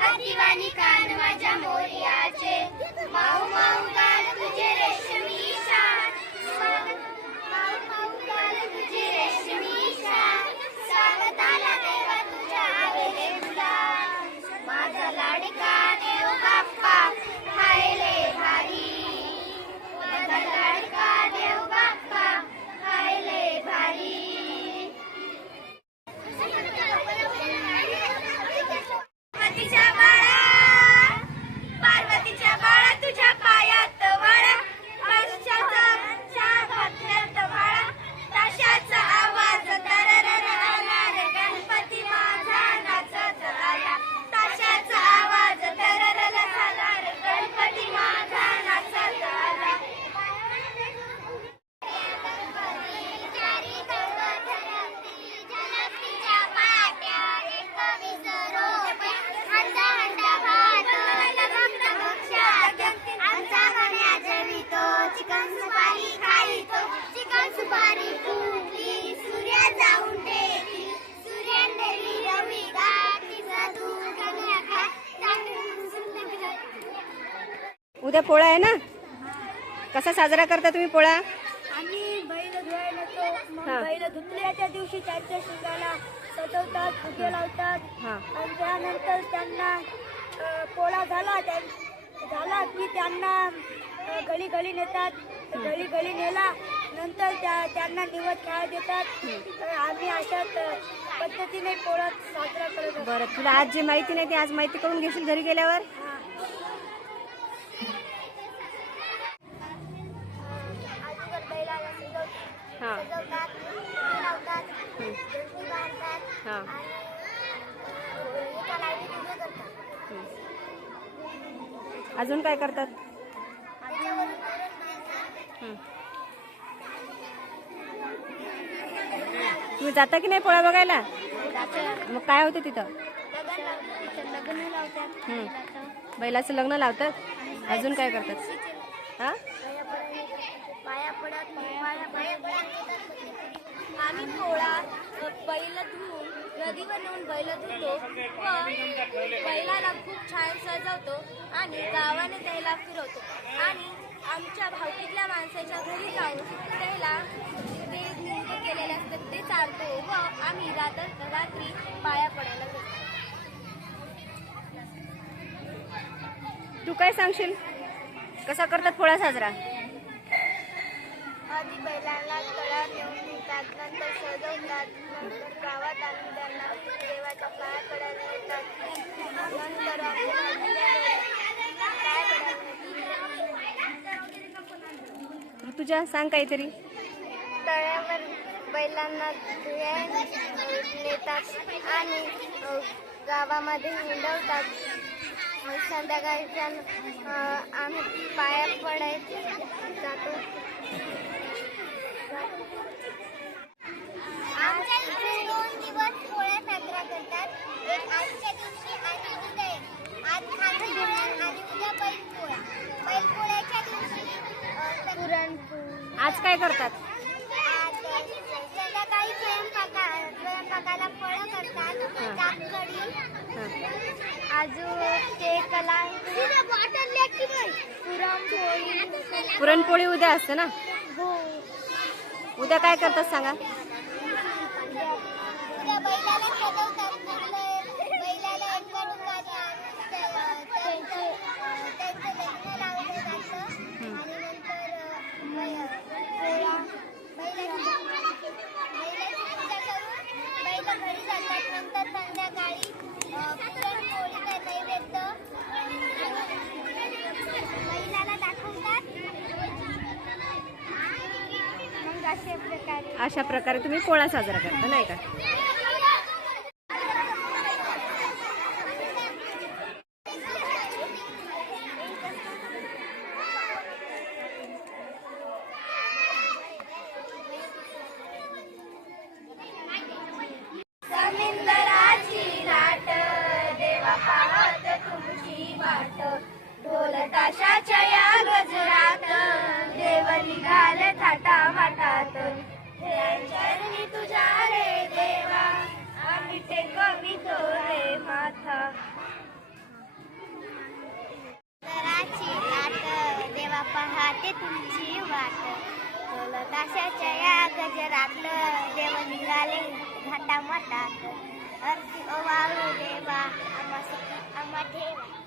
हाती वाणी कान माझ्या मोरियाचे. माऊ माऊ कान तुझे रेशमी उद्या पोळा आहे ना? कसा साजरा करता तुम्ही पोळा? आम्ही बैल धुवायला येतो. मग हा. बैल धुतल्याच्या दिवशी त्यांच्या शिंगाला सजवतात फुगे लावतात. हा. आणि त्यानंतर त्यांना अ, पोळा झाला त्या- झाला की त्यांना गली गली नेतात. गली गली नेला. नंतर त्या त्यांना निवड खेळा देतात. अ, आम्ही अशाच अ, पद्धतीने पोळा साजरा करत असतो. बरं तुला आज जी माहिती नाही ती आज माहिती करून घेशील घरी गेल्यावर? हा. हा सजवतात फुगे लावतात. दंडी बांधतात हा आणि अ, एका लाईनीत उभे करतात. अजून काय करतात त्याच्यावरून तोरण बांधतात. हं. तुम्ही जाता की नाही पोळा बघायला मग काय होते तिथं लग्न लावतात. इथं लग्न लावतात हं. बैलाचं. बैलाचं लग्न लावतात अजून काय करतात हा पाया पडत पाया पडत आम्ही पोळा बैल धुवून नदीवर नेऊन बैल धुतो व बैलाला खूप छान सजवतो आणि गावाने त्याला फिरवतो. आणि आमच्या भावकीतल्या माणसाच्या घरी जाऊन त्याला ते निवड केलेले असतात ते चालतो व आम्ही रात्र रात्री पाया पडायला जातो. तू काय सांगशील? कसा करतात पोळा साजरा? आधी बैलांना कळा नेऊन नेतात नंतर सजवतात. नंतर गावात आणून त्यांना देवाच्या पाया येतात नंतर ऋतुजा सांग काहीतरी. तळ्यावर बैलांना नेतात आणि गावामध्ये हिंडवतात. संध्याकाळच्या आम्ही पाया पडायला जातो. आज काय करतात? संध्याकाळी स्वयंपाका स्वयंपाकाला फळं करतात. अजून ते कला पुरणपोळी. पुरणपोळी उद्या असते ना? हो. उद्या काय करतात सांगा उद्या बैलाला सजवतात नंतर बैलाला एकवटून जातात त्यांचे त्यांचं लग्न लावलं जातं आणि नंतर बै- पोळा बैलाची बैलाची पूजा करून बैल घरी जातात नंतर संध्याकाळी अ, पुरणपोळीचा नैवेद्य बैलाला दाखवतात मग अशा प्रकारे अशा प्रकारे तुम्ही पोळा साजरा करता नाही का? ढोल ताशाच्या या गजरात देव निघाल थाटा वाटा आम्ही टेकवितो रे माथा दराची लाट देवा पाहते तुमची वाट. ढोल ताशाच्या या गजरातलं देव निघाले घाटा मतात अर्थी ओ देवा आम्हा सुखी आम्हा ठेवा.